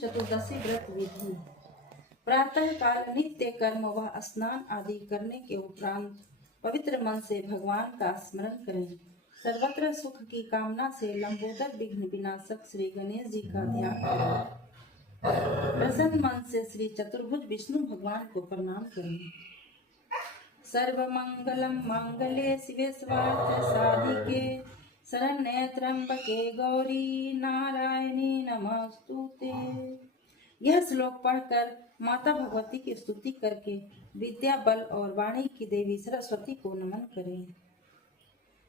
चतुर्दशी व्रत विधि। प्रातः काल नित्य कर्म व स्नान आदि करने के उपरांत पवित्र मन से भगवान का स्मरण करें। सर्वत्र सुख की कामना से लंबोदर विघ्न विनाशक श्री गणेश जी का ध्यान करें। प्रसन्न मन से श्री चतुर्भुज विष्णु भगवान को प्रणाम करें। सर्वमंगलम मांगल्ये शिवे सर्वार्थ साधिके शरण्ये त्र्यंबके गौरी नारायणी नमस्तुते। यह श्लोक पढ़कर माता भगवती की स्तुति करके विद्या बल और वाणी की देवी सरस्वती को नमन करें।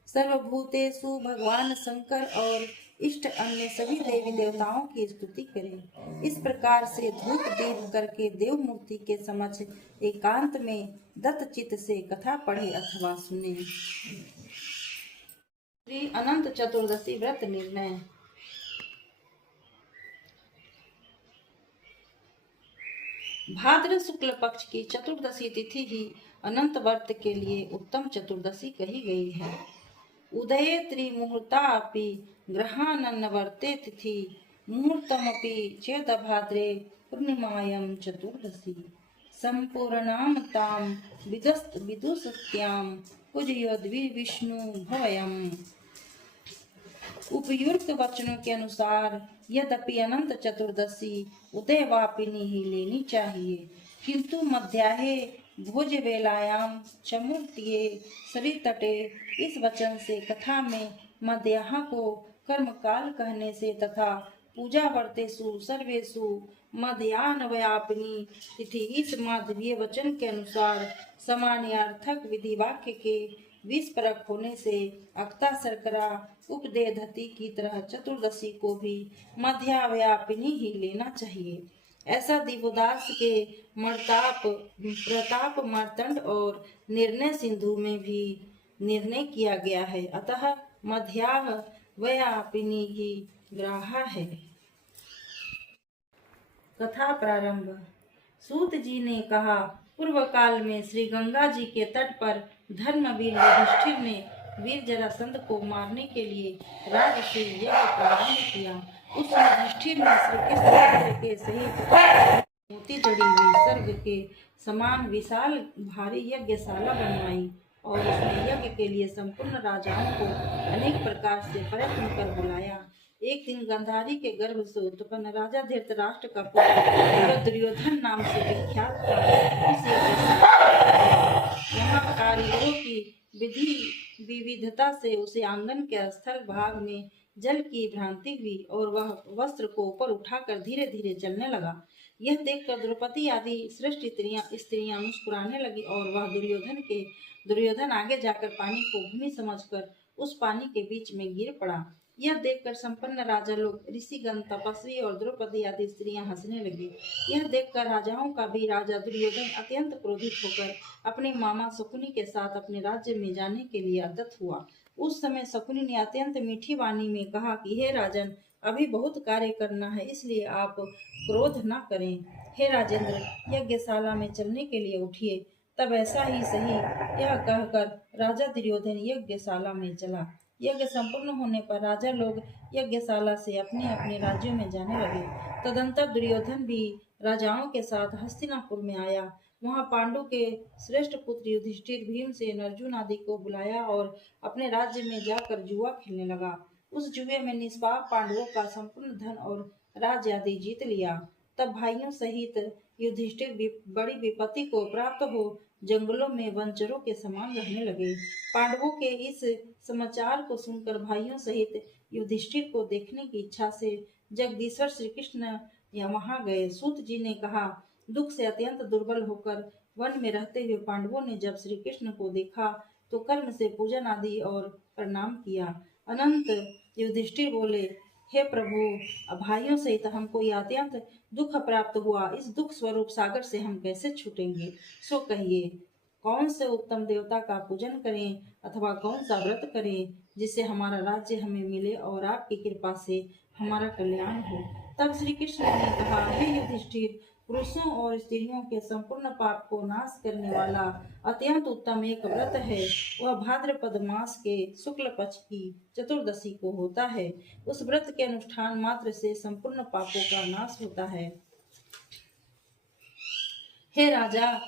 सर्वभूतेषु भगवान शंकर और इष्ट अन्य सभी देवी देवताओं की स्तुति करें। इस प्रकार से धूप दीप करके देव मूर्ति के समक्ष एकांत में दत्त चित्त से कथा पढ़े अथवा सुने। श्री अनंत चतुर्दशी व्रत निर्णय। भाद्र शुक्ल पक्ष की चतुर्दशी तिथि ही अनंत व्रत के लिए उत्तम चतुर्दशी कही गई है। उदये त्रिमुहूर्तापि ग्रहानन्वर्ते तिथि मुहूर्तमपि चेद भाद्रे पूर्णिमायां चतुर्दशी संपूर्णां तां विदुषत्यां पूजयोद्वि विष्णु भवयम्। उपयुक्त वचनों के अनुसार यद्यपि अनंत चतुर्दशी उदयवापिनी ही लेनी चाहिए, किंतु मध्याहे भोज वेलायाम चमूर्तिये सरी तटे इस वचन से कथा में मध्याह को कर्मकाल कहने से तथा पूजा वर्तेषु सर्वेषु मध्याह्नव्यापिनी तिथि इस माधवीय वचन के अनुसार समान्यार्थक विधि वाक्य के विस्परक होने से अक्ता शर्करा उपदेधति की तरह चतुर्दशी को भी मध्याव्यापिनी ही लेना चाहिए। ऐसा दिवोदास के मर्ताप प्रताप मार्तंड और निर्णय सिंधु में भी निर्णय किया गया है। अतः मध्याह व्यापिनी ही ग्राह्य है। कथा प्रारंभ। सूत जी ने कहा, पूर्व काल में श्री गंगा जी के तट पर धर्मवीर युधिष्ठिर ने वीर जरासंध को मारने के लिए राज से यज्ञ प्रारंभ किया। उस युधिष्ठिर ने श्री कृष्ण के सहित मोती जड़ी हुई स्वर्ग के समान विशाल भारी यज्ञशाला बनवाई और उसने यज्ञ के लिए संपूर्ण राजाओं को अनेक प्रकार से प्रयत्न कर बुलाया। एक दिन गंधारी के गर्भ से उत्पन्न राजा धृतराष्ट्र का पुत्र जो दुर्योधन नाम से विख्यात था, वहाँ कारीगरों की विविधता से उसे आंगन के स्थल भाग में जल की भ्रांति हुई और वह वस्त्र को ऊपर उठाकर धीरे धीरे चलने लगा। यह देखकर द्रौपदी आदि श्रेष्ठ स्त्रियां मुस्कुराने लगी और वह दुर्योधन आगे जाकर पानी को भूमि समझकर उस पानी के बीच में गिर पड़ा। यह देखकर संपन्न राजा लोग, ऋषिगण, तपस्वी और द्रौपदी आदि स्त्रियां हंसने लगी। यह देखकर राजाओं का भी राजा दुर्योधन अत्यंत क्रोधित होकर अपने मामा शकुनी के साथ अपने राज्य में जाने के लिए आदत हुआ। उस समय शकुनी ने अत्यंत मीठी वाणी में कहा कि हे राजन, अभी बहुत कार्य करना है, इसलिए आप क्रोध न करें। हे राजेंद्र, यज्ञशाला में चलने के लिए उठिए। तब ऐसा ही सही, यह कहकर राजा दुर्योधन यज्ञशाला में चला। यज्ञ संपूर्ण होने पर राजा लोग यज्ञशाला से अपने अपने राज्यों में जाने लगे। तदंतर दुर्योधन भी राजाओं के साथ हस्तिनापुर में आया। वहां पांडु के श्रेष्ठ पुत्र युधिष्ठिर, भीमसेन, अर्जुन आदि को बुलाया और अपने राज्य में जाकर जुआ खेलने लगा। उस जुए में निष्पाप पांडवों का संपूर्ण धन और राज्य आदि जीत लिया। तब भाइयों सहित युधिष्ठिर बड़ी विपत्ति को प्राप्त हो जंगलों में वंचरों के समान रहने लगे। पांडवों के इस समाचार को सुनकर भाइयों सहित युधिष्ठिर को देखने की इच्छा से जगदीश्वर श्री कृष्ण वहां गए। सूत जी ने कहा, दुख से अत्यंत दुर्बल होकर वन में रहते हुए पांडवों ने जब श्री कृष्ण को देखा तो कर्म से पूजन आदि और प्रणाम किया। अनंत युधिष्ठिर बोले, हे प्रभु, भाइयों सहित हमको यह अत्यंत दुख प्राप्त हुआ। इस दुख स्वरूप सागर से हम कैसे छूटेंगे? सो कहिए, कौन से उत्तम देवता का पूजन करें अथवा कौन सा व्रत करें जिससे हमारा राज्य हमें मिले और आपकी कृपा से हमारा कल्याण हो। तब श्री कृष्ण ने कहा, हे युधिष्ठिर, पुरुषों और स्त्रियों के संपूर्ण पाप को नाश करने वाला अत्यंत उत्तम एक व्रत है। वह भाद्रपद मास के शुक्ल पक्ष की चतुर्दशी को होता है। उस व्रत के अनुष्ठान मात्र से संपूर्ण पापों का नाश होता है। हे राजा,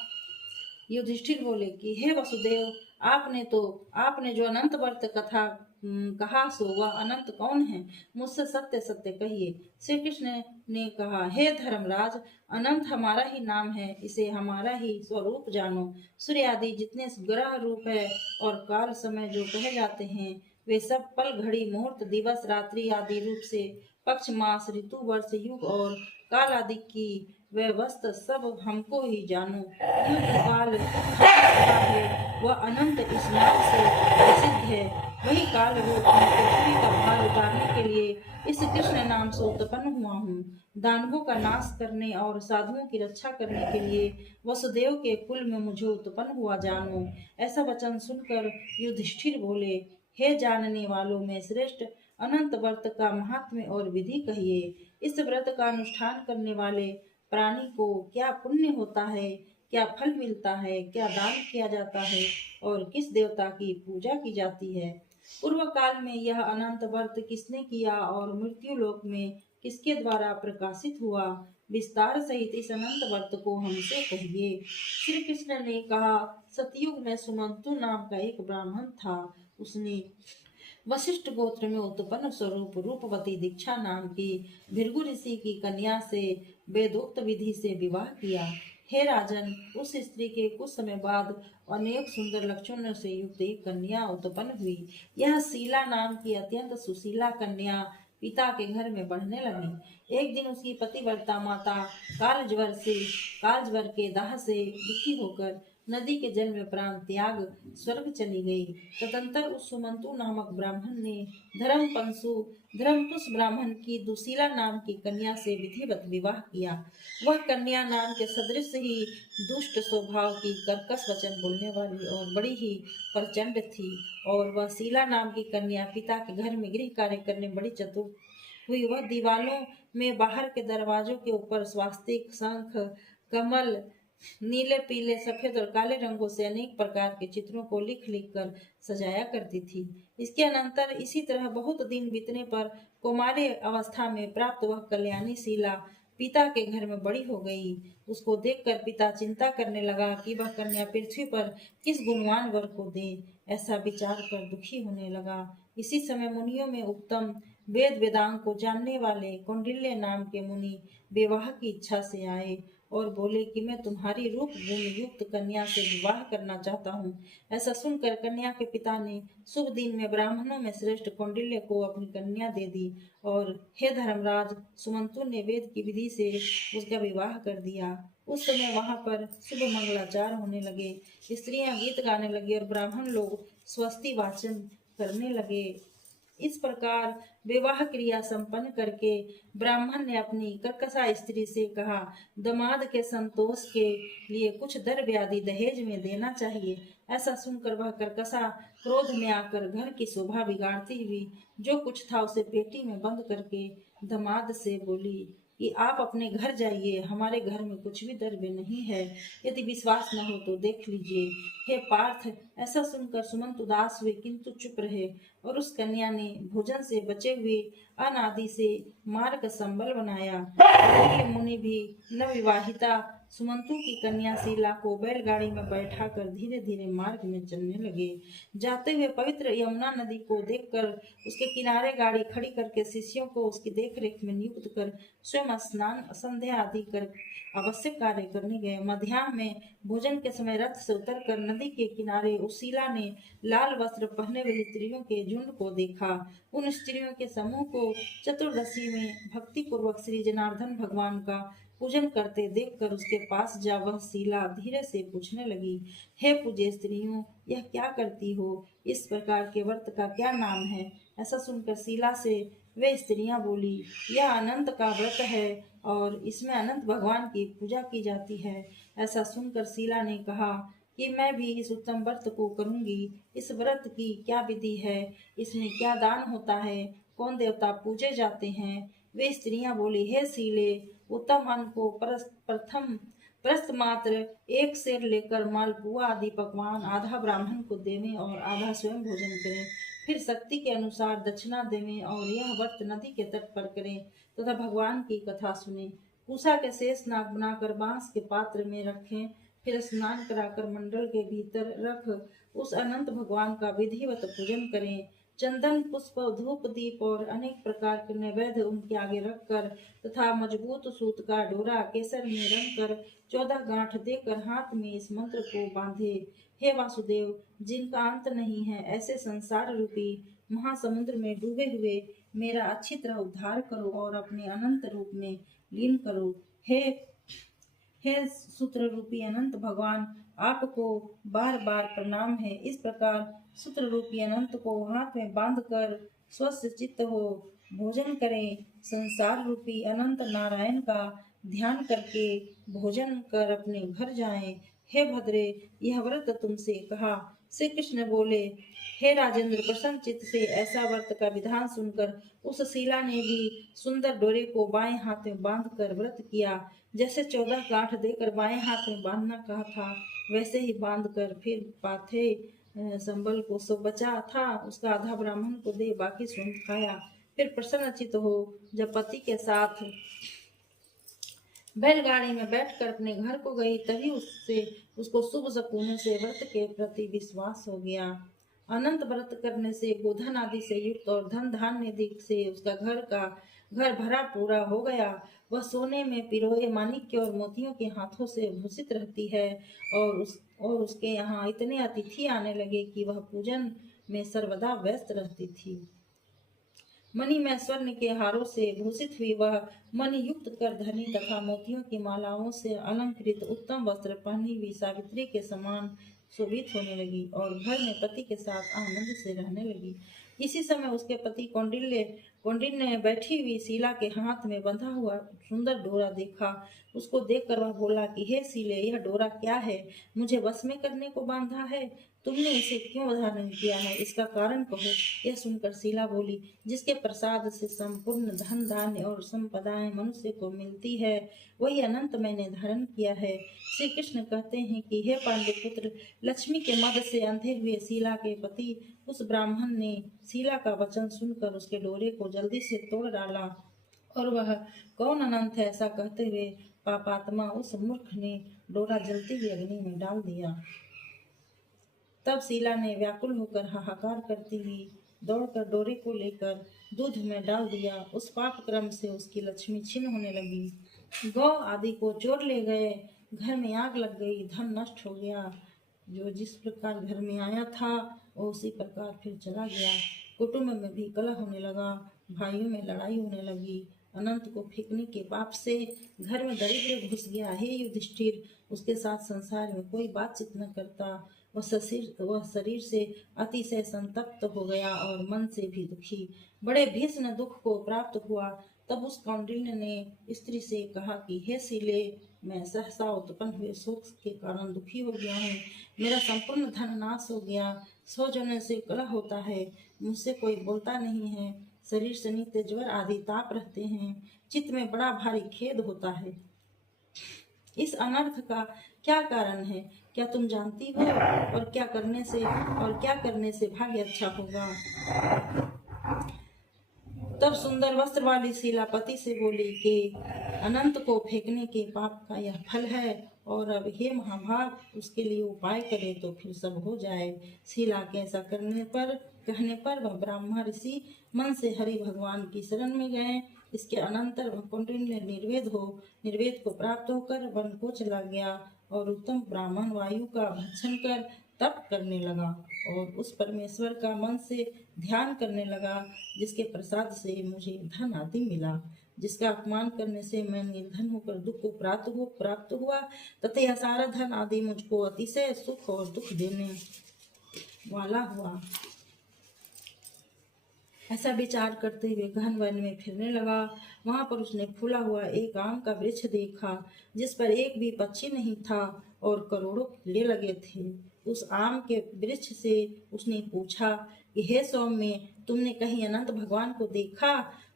युधिष्ठिर बोले कि हे वसुदेव, आपने जो अनंत व्रत कथा कहा सो वह अनंत कौन है? मुझसे सत्य सत्य कहिए। श्री कृष्ण ने कहा, हे धर्मराज, अनंत हमारा ही नाम है, इसे हमारा ही स्वरूप जानो। सूर्य आदि जितने ग्रह रूप है और काल समय जो कहे जाते हैं, वे सब पल घड़ी मुहूर्त दिवस रात्रि आदि रूप से पक्ष मास ऋतु वर्ष युग और काल आदि की व्यवस्था सब हमको ही जानो। युग काल है वह अनंत इस नाम से प्रसिद्ध है। वही काल रूप में पृथ्वी का भार उतारने के लिए इस कृष्ण नाम से उत्पन्न हुआ हूँ। दानवों का नाश करने और साधुओं की रक्षा करने के लिए वसुदेव के कुल में मुझे उत्पन्न हुआ जानो। ऐसा वचन सुनकर युधिष्ठिर बोले, हे जानने वालों में श्रेष्ठ, अनंत व्रत का महात्म्य और विधि कहिए। इस व्रत का अनुष्ठान करने वाले प्राणी को क्या पुण्य होता है, क्या फल मिलता है, क्या दान किया जाता है और किस देवता की पूजा की जाती है? पूर्व काल में यह अनंत व्रत किसने किया और मृत्यु लोक में किसके द्वारा प्रकाशित हुआ? विस्तार सहित इस अनंत व्रत को हमसे कहिए। श्री कृष्ण ने कहा, सतयुग में सुमंतु नाम का एक ब्राह्मण था। उसने वशिष्ठ गोत्र में उत्पन्न स्वरूप रूपवती दीक्षा नाम की भृगु ऋषि की कन्या से वेदोक्त विधि से विवाह किया। हे राजन, उस स्त्री के कुछ समय बाद अनेक सुंदर लक्षणों से युक्त एक कन्या उत्पन्न हुई। यह शीला नाम की अत्यंत सुशीला कन्या पिता के घर में बढ़ने लगी। एक दिन उसकी पतिव्रता माता कालज्वर के दाह से दुखी होकर नदी के जल में प्राण त्याग स्वर्ग चली गई। तदंतर उस सुमंतु नामक ब्राह्मण ने धर्मपुष ब्राह्मण की दुशीला नाम की कन्या से विधिवत विवाह किया। वह कन्या नाम के सदृश ही दुष्ट स्वभाव की, कर्कश वचन बोलने वाली और बड़ी ही प्रचंड थी। और वह शीला नाम की कन्या पिता के घर में गृह कार्य करने बड़ी चतुर हुई। वह दीवालों में बाहर के दरवाजों के ऊपर स्वास्तिक, शंख, कमल, नीले, पीले, सफेद और काले रंगों से अनेक प्रकार के चित्रों को लिख लिख कर सजाया करती थी। इसके अनंतर इसी तरह बहुत दिन बीतने पर कौमार्य अवस्था में प्राप्त वह कल्याणी शीला पिता के घर में बड़ी हो गई। उसको देखकर पिता चिंता करने लगा कि वह कन्या पृथ्वी पर किस गुणवान वर को दे। ऐसा विचार कर दुखी होने लगा। इसी समय मुनियों में उत्तम वेदांग को जानने वाले कौंडिल्य नाम के मुनि विवाह की इच्छा से आए और बोले कि मैं तुम्हारी रूप गुण युक्त कन्या से विवाह करना चाहता हूँ। ऐसा सुनकर कन्या के पिता ने शुभ दिन में ब्राह्मणों में श्रेष्ठ कौंडिल्य को अपनी कन्या दे दी और हे धर्मराज, सुमंतु ने वेद की विधि से उसका विवाह कर दिया। उस समय वहां पर शुभ मंगलाचार होने लगे। स्त्रियां गीत गाने लगी और ब्राह्मण लोग स्वस्ति वाचन करने लगे। इस प्रकार विवाह क्रिया संपन्न करके ब्राह्मण ने अपनी कर्कशा स्त्री से कहा, दामाद के संतोष के लिए कुछ द्रव्य आदि दहेज में देना चाहिए। ऐसा सुनकर वह कर्कशा क्रोध में आकर घर की शोभा बिगाड़ती हुई जो कुछ था उसे पेटी में बंद करके दामाद से बोली कि आप अपने घर जाइए, हमारे घर में कुछ भी द्रव्य नहीं है। यदि विश्वास न हो तो देख लीजिए। हे पार्थ, ऐसा सुनकर सुमंत उदास हुए किंतु चुप रहे और उस कन्या ने भोजन से बचे हुए अन्न आदि से मार्ग संबल बनाया। मुनि भी नवविवाहिता सुमंतु की कन्या शीला को बैलगाड़ी में बैठाकर धीरे धीरे मार्ग में चलने लगे। जाते हुए पवित्र यमुना नदी को देखकर उसके किनारे गाड़ी खड़ी करके शिष्यों को उसकी देखरेख में नियुक्त कर स्वयं स्नान संध्या आदि कर आवश्यक कार्य करने गए। मध्याह्न में भोजन के समय रथ से उतरकर नदी के किनारे उस शीला ने लाल वस्त्र पहने हुए स्त्रियों के झुंड को देखा। उन स्त्रियों के समूह को चतुर्दशी में भक्ति पूर्वक श्री जनार्दन भगवान का पूजन करते देखकर उसके पास जा वह शीला धीरे से पूछने लगी, हे पूज्य स्त्रियों, यह क्या करती हो? इस प्रकार के व्रत का क्या नाम है? ऐसा सुनकर शीला से वे स्त्रियां बोली, यह अनंत का व्रत है और इसमें अनंत भगवान की पूजा की जाती है। ऐसा सुनकर शीला ने कहा कि मैं भी इस उत्तम व्रत को करूंगी। इस व्रत की क्या विधि है? इसमें क्या दान होता है? कौन देवता पूजे जाते हैं? वे स्त्रियां बोली, हे शीले, उत्तम अन्न को प्रथम प्रस्थ मात्र 1 सेर लेकर मालपुआ आदि पकवान आधा ब्राह्मण को देवें और आधा स्वयं भोजन करें। फिर शक्ति के अनुसार दक्षिणा देवें और यह व्रत नदी के तट पर करें तथा भगवान की कथा सुने। पूसा के शेष नाग बनाकर बांस के पात्र में रखें। फिर स्नान कराकर मंडल के भीतर रख उस अनंत भगवान का विधिवत पूजन करें। चंदन पुष्प धूप दीप और अनेक प्रकार के नैवेद्य उनके आगे रखकर तथा मजबूत सूत का डोरा केसर में रंग कर 14 गांठ देकर हाथ में इस मंत्र को बांधे। हे वासुदेव, जिनका अंत नहीं है, ऐसे संसार रूपी महासमुद्र में डूबे हुए मेरा अच्छी तरह उद्धार करो और अपने अनंत रूप में लीन करो। हे सूत्र रूपी अनंत भगवान, आपको बार बार प्रणाम है। इस प्रकार सूत्र रूपी अनंत को हाथ में बांधकर स्वस्थ चित्त हो भोजन करें। संसार रूपी अनंत नारायण का ध्यान करके भोजन कर अपने घर जाएं। हे भद्रे, यह व्रत तुमसे कहा। श्री कृष्ण बोले, हे राजेंद्र, प्रसन्न चित्त से ऐसा व्रत का विधान सुनकर उस शीला ने भी सुंदर डोरे को बाएं हाथ में बांधकर व्रत किया। जैसे 14 गांठ देकर बाएं हाथ में बांधना कहा था, वैसे ही बांधकर फिर पाथे संबल को सो बचा था उसका आधा ब्राह्मण को दे, बाकी स्वयं खाया। फिर प्रसन्नचित्त हो जब पति के साथ बैलगाड़ी में बैठकर अपने घर को गई, तभी उसको शुभ शकुन से व्रत के प्रति विश्वास हो गया। अनंत व्रत करने से गोधन आदि से युक्त और धन धान्य अधिक से उसका घर भरा पूरा हो गया। वह सोने में पिरोए माणिक्य और मोतियों के हाथों से भूषित रहती है और उसके यहाँ इतने अतिथि आने लगे कि वह पूजन में सर्वदा व्यस्त रहती थी। मणि में स्वर्ण के हारों से भूषित हुई वह मणि युक्त कर धनी तथा मोतियों की मालाओं से अलंकृत उत्तम वस्त्र पहनी हुई सावित्री के समान शोभित होने लगी और घर में पति के साथ आनंद से रहने लगी। इसी समय उसके पति कौंडिन्य ने बैठी हुई शीला के हाथ में बंधा हुआ सुंदर डोरा देखा। उसको देखकर वह बोला कि हे शीले, यह डोरा क्या है? मुझे वश में करने को बांधा है? तुमने इसे क्यों धारण किया है? इसका कारण कहो। यह सुनकर शीला बोली, जिसके प्रसाद से संपूर्ण धन धान्य और संपदाएं मनुष्य को मिलती है, वही अनंत मैंने धारण किया है। श्री कृष्ण कहते हैं कि हे पांडुपुत्र, लक्ष्मी के मद से अंधे हुए शीला के पति उस ब्राह्मण ने शीला का वचन सुनकर उसके डोरे को जल्दी से तोड़ डाला और वह कौन अनंत है ऐसा कहते हुए पापात्मा उस मूर्ख ने डोरा जलती हुई अग्नि में डाल दिया। तब शीला ने व्याकुल होकर हाहाकार करती हुई दौड़कर डोरे को लेकर दूध में डाल दिया। उस पाप क्रम से उसकी लक्ष्मी छिन्न होने लगी। गौ आदि को चोर ले गए, घर में आग लग गई, धन नष्ट हो गया। जो जिस प्रकार घर में आया था वो उसी प्रकार फिर चला गया। कुटुंब में भी कलह होने लगा, भाइयों में लड़ाई होने लगी। अनंत को फेंकने के पाप से घर में दरिद्र घुस गया। हे युधिष्ठिर, उसके साथ संसार में कोई बातचीत न करता। वह शरीर से अतिशय संतप्त हो गया और मन से भी दुखी। बड़े भीषण दुख को प्राप्त हुआ। तब उस कौंडिन्य ने स्त्री से कहा कि हे शीले, मैं सहसा उत्पन्न हुए शोक के कारण दुखी हो गया हूँ। मेरा संपूर्ण धन नाश हो गया। 100 जनों से कलह होता है, मुझसे कोई बोलता नहीं है। शरीर से नित्य ज्वर आदि ताप रहते हैं। चित्त में बड़ा भारी खेद होता है। इस अनर्थ का क्या कारण है? क्या तुम जानती हो? और क्या करने से भाग्य अच्छा होगा? तब सुंदर वस्त्र वाली शीला पति से बोली कि अनंत को फेंकने के पाप का यह फल है और अब हे महाभाग, उसके लिए उपाय करे तो फिर सब हो जाए। शीला के ऐसा कहने पर वह ब्राह्मण ऋषि मन से हरि भगवान की शरण में गए। इसके अनंतर वह कौंडिन्य निर्वेद को प्राप्त होकर वन को चला गया और उत्तम ब्राह्मण वायु का भक्षण कर तप करने लगा और उस परमेश्वर का मन से ध्यान करने लगा, जिसके प्रसाद से मुझे धन आदि मिला, जिसका अपमान करने से मैं निर्धन होकर दुख को प्राप्त हुआ तथा यह सारा धन आदि मुझको अतिशय सुख और दुख देने वाला हुआ। ऐसा विचार करते हुए गहन वन में फिरने लगा। वहां पर उसने फूला हुआ एक आम का वृक्ष देखा, जिस पर एक भी पक्षी नहीं था और करोड़ों कीड़े लगे थे। उस आम के वृक्ष से उसने पूछा कि हे सौम्य, तुमने कहीं अनंत भगवान को देखा?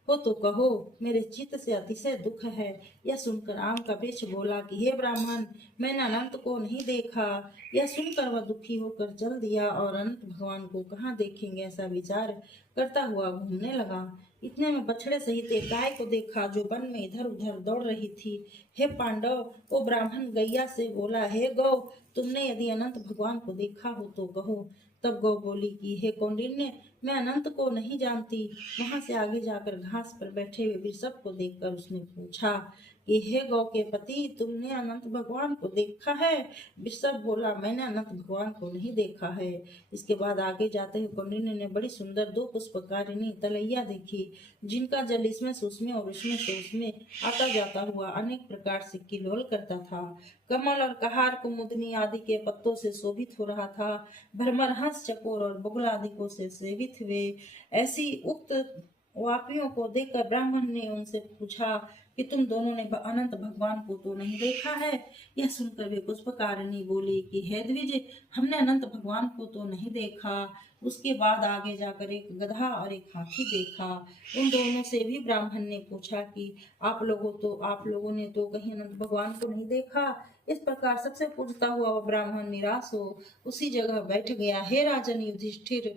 हो तो कहो, मेरे चित्त से अतिशय दुख है। यह सुनकर आम का वृक्ष बोला कि हे ब्राह्मण, मैंने अनंत को नहीं देखा। यह सुनकर वह दुखी होकर चल दिया और अनंत भगवान को कहाँ देखेंगे ऐसा विचार करता हुआ घूमने लगा। इतने में बछड़े सहित एक गाय को देखा जो वन में इधर उधर दौड़ रही थी। हे पांडव, वो ब्राह्मण गैया से बोला, हे गौ, तुमने यदि अनंत भगवान को देखा हो तो कहो। तब गौ बोली कि हे कौंडिन्य, मैं अनंत को नहीं जानती। वहां से आगे जाकर घास पर बैठे हुए वृषभ को देखकर उसने पूछा कि हे गौ के पति, तुमने अनंत भगवान को देखा है? वृषभ बोला, मैंने अनंत भगवान को नहीं देखा है। इसके बाद आगे जाते हुए कौंडिन्य ने बड़ी सुंदर 2 पुष्पकारिणी तलैया देखी, जिनका जल इसमें से उसमें और इसमें से उसमें आता जाता हुआ अनेक प्रकार से किलोल करता था। कमल और कहार कुमुदनी आदि के पत्तों से शोभित हो रहा था। भ्रमर, हंस, चकोर और बगुला आदि को से सेवित हुए ऐसी उक्त वापियों को देखकर ब्राह्मण ने उनसे पूछा कि तुम दोनों ने अनंत भगवान को तो नहीं देखा है? यह सुनकर वे पुष्पकारिणी बोली कि हे द्विज, हमने अनंत भगवान को तो नहीं देखा। उसके बाद आगे जाकर एक गधा और एक हाथी देखा। उन दोनों से भी ब्राह्मण ने पूछा कि आप लोगों ने तो कहीं अनंत भगवान को नहीं देखा। इस प्रकार सबसे पूछता हुआ वह ब्राह्मण निराश हो उसी जगह बैठ गया। हे राजन युधिष्ठिर,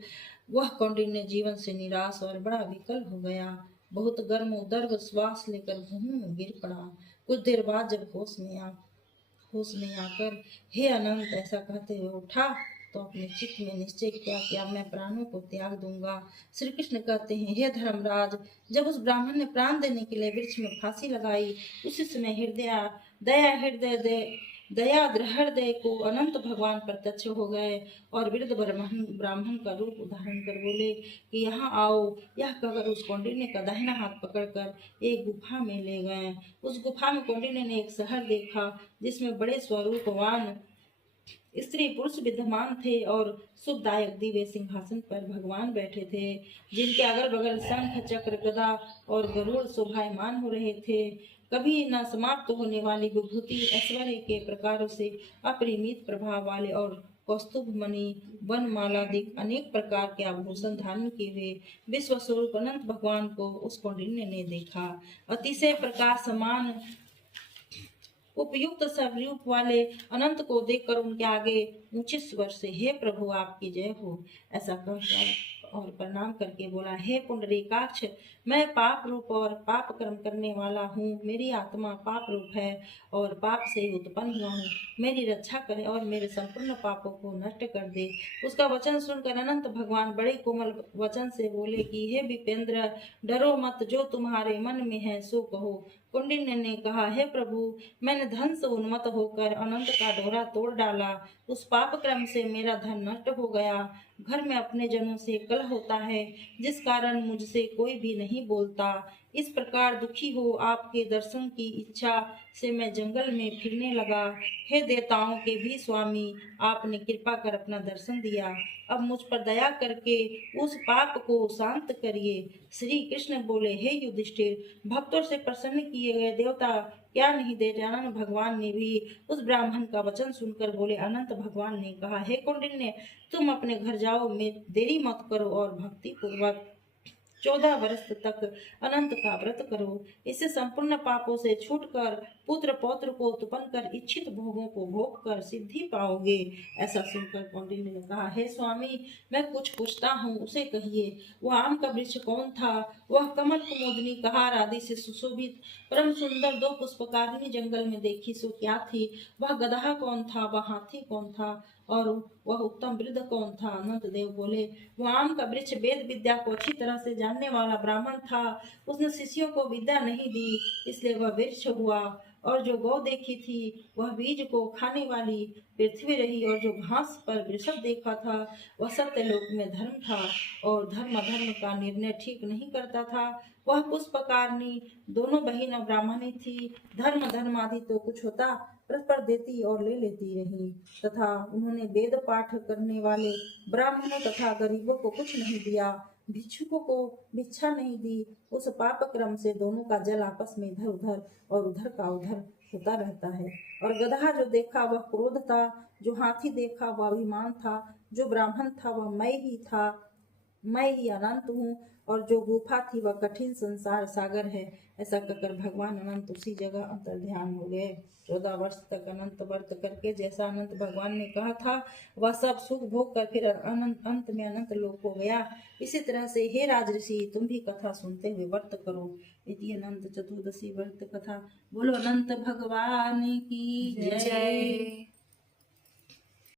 वह कौंडिन्य जीवन से निराश और बड़ा विकल हो गया। बहुत गर्म उदर्भ श्वास लेकर भूमि में गिर पड़ा। कुछ देर बाद जब होश में आकर हे अनंत ऐसा कहते हुए उठा तो अपने चित्त में निश्चय किया कि अब मैं प्राणों को त्याग दूंगा। श्री कृष्ण कहते हैं, हे धर्मराज, जब उस ब्राह्मण ने प्राण देने के लिए वृक्ष में फांसी लगाई, उसी समय दया हृदय को अनंत भगवान प्रत्यक्ष हो गए और वृद्ध ब्राह्मण का रूप धारण कर बोले कि यहाँ आओ। यह कहकर उस कौंडिन्य का दाहिना हाथ पकड़कर एक गुफा में ले गए। उस गुफा में कौंडिन्य ने एक शहर देखा जिसमें बड़े स्वरूपवान स्त्री पुरुष विद्यमान थे और सुखदायक दिव्य सिंहासन पर भगवान बैठे थे, जिनके अगल बगल शंख, चक्र, गदा और गरुड़ शोभायमान हो रहे थे। कभी न समाप्त होने वाली विभूति ऐश्वर्य के प्रकारों से अपरिमित प्रभाव वाले और कौस्तुभ मणि, वनमालादिक अनेक प्रकार के आभूषण धारण किए हुए विश्व स्वरूप अनंत भगवान को उस कौंडिन्य ने देखा। अतिशय प्रकाशमान उपयुक्त सब रूप वाले अनंत को देखकर उनके आगे ऊंचे स्वर से हे प्रभु आपकी जय हो ऐसा कहकर और प्रणाम करके बोला, हे पुंडरीकाक्ष, मैं पाप रूप और पाप कर्म करने वाला हूँ। मेरी आत्मा पाप रूप है और पाप से उत्पन्न हुआ हूँ। मेरी रक्षा करे और मेरे संपूर्ण पापों को नष्ट कर दे। उसका वचन सुनकर अनंत भगवान बड़े कोमल वचन से बोले कि हे विपेंद्र, डरो मत, जो तुम्हारे मन में है सो कहो। कौंडिन्य ने कहा, हे प्रभु, मैंने धन से उन्मत्त होकर अनंत का डोरा तोड़ डाला। उस पाप क्रम से मेरा धन नष्ट हो गया। घर में अपने जनों से कलह होता है, जिस कारण मुझसे कोई भी नहीं बोलता। इस प्रकार दुखी हो आपके दर्शन की इच्छा से मैं जंगल में फिरने लगा। हे देवताओं के भी स्वामी, आपने कृपा कर अपना दर्शन दिया। अब मुझ पर दया करके उस पाप को शांत करिए। श्री कृष्ण बोले, हे युधिष्ठिर, भक्तों से प्रसन्न किए गए देवता क्या नहीं देते? अनंत भगवान ने भी उस ब्राह्मण का वचन सुनकर बोले। अनंत भगवान ने कहा, हे कौंडिन्य, तुम अपने घर जाओ, मैं देरी मत करो और भक्ति पूर्वक 14 वर्ष तक अनंत का व्रत करो। इससे संपूर्ण पापों से छूटकर पुत्र पौत्र को उत्पन्न कर इच्छित भोगों को भोग कर सिद्धि पाओगे। ऐसा सुनकर कौंडिन्य ने कहा, हे स्वामी, मैं कुछ पूछता हूँ, उसे कहिए। वह आम का वृक्ष कौन था? वह कमल, कुमुदनी, कहार आदि से सुशोभित परम सुंदर 2 पुष्पकारिणी जंगल में देखी सो क्या थी? वह गदहा कौन था? वह हाथी कौन था? और वह उत्तम वृद्ध कौन था? अनंत देव बोले, वह आम का वृक्ष वेद विद्या को अच्छी तरह से जानने वाला ब्राह्मण था। उसने शिष्यों को विद्या नहीं दी, इसलिए वह वृक्ष हुआ। और जो गौ देखी थी वह बीज को खाने वाली पृथ्वी रही। और जो घास पर वृषभ देखा था वह सत्यलोक में धर्म था और धर्म अधर्म का निर्णय ठीक नहीं करता था। वह पुष्पकारिणी दोनों बहन और ब्राह्मणी थी। धर्म आदि तो कुछ होता परस्पर देती और ले लेती रही, तथा उन्होंने वेद पाठ करने वाले ब्राह्मणों तथा गरीबों को कुछ नहीं दिया, भिक्षुकों को भिक्षा नहीं दी। उस पाप क्रम से दोनों का जल आपस में इधर उधर और उधर का उधर होता रहता है। और गदहा जो देखा वह क्रोध था, जो हाथी देखा वह अभिमान था, जो ब्राह्मण था वह मैं ही था, मैं ही अनंत हूँ और जो गुफा थी वह कठिन संसार सागर है। ऐसा कहकर भगवान अनंत उसी जगह अंतर्ध्यान हो गए। 14 वर्ष तक अनंत व्रत करके जैसा अनंत भगवान ने कहा था वह सब सुख भोग कर फिर अनंत अंत में अनंत लोक हो गया। इसी तरह से हे राजऋषि तुम भी कथा सुनते हुए व्रत करो। इति अनंत चतुर्दशी व्रत कथा। बोलो अनंत भगवान की जय।